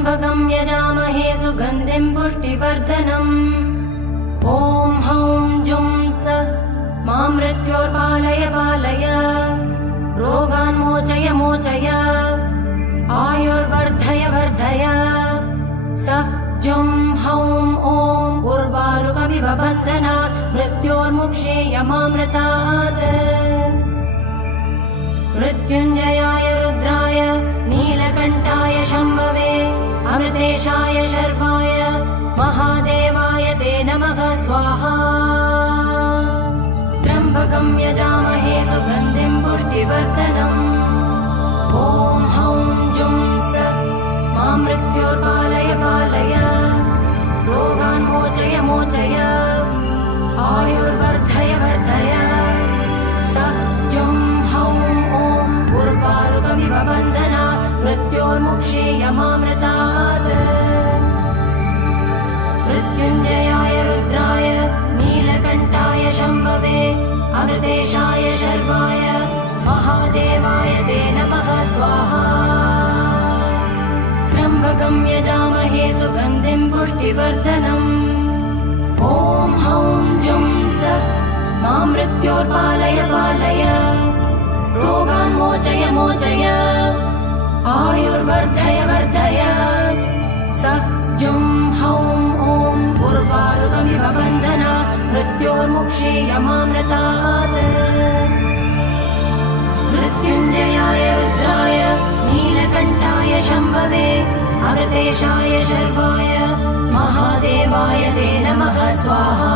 त्र्यम्बकं यजामहे सुगन्धिं पुष्टिवर्धनम् ॐ हौं जुं सः मां मृत्योर्पालय पालय रोगान् मोचय मोचय आयुर्वर्धय वर्धय सः जुं हौं ॐ उर्वारुकमिव बन्धनात् मृत्योर्मुक्षेयमामृतात् मृत्युञ्जयाय रुद्राय नीलकण्ठाय शम्भवे अमृतेशाय शर्वाय महादेवाय ते नमः स्वाहा त्र्यम्बकं यजामहे सुगन्धिं पुष्टिवर्धनम् ॐ हौं जुं सः मां मृत्योर्पालय पालय रोगान् मोचय मोचय आयुर्वर्धय वर्धय सः जुं हौं ॐ उर्वारुकमिव बन्धनात् मृत्योर्मुक्षेयमामृतात् मृत्युञ्जयाय रुद्राय नीलकण्ठाय शम्भवे अमृतेशाय शर्वाय महादेवाय ते नमः स्वाहा त्र्यम्बकं यजामहे सुगन्धिं पुष्टिवर्धनम् ॐ हौं जुं सः मां मृत्योर्पालय पालय रोगान् मोचय मोचय आयुर्वर्धय वर्धय सः जुं हौं ॐ उर्वारुकमिव बन्धनात् मृत्योर्मुक्षेयमामृतात् मृत्युञ्जयाय रुद्राय नीलकण्ठाय शम्भवे अमृतेशाय शर्वाय महादेवाय ते नमः स्वाहा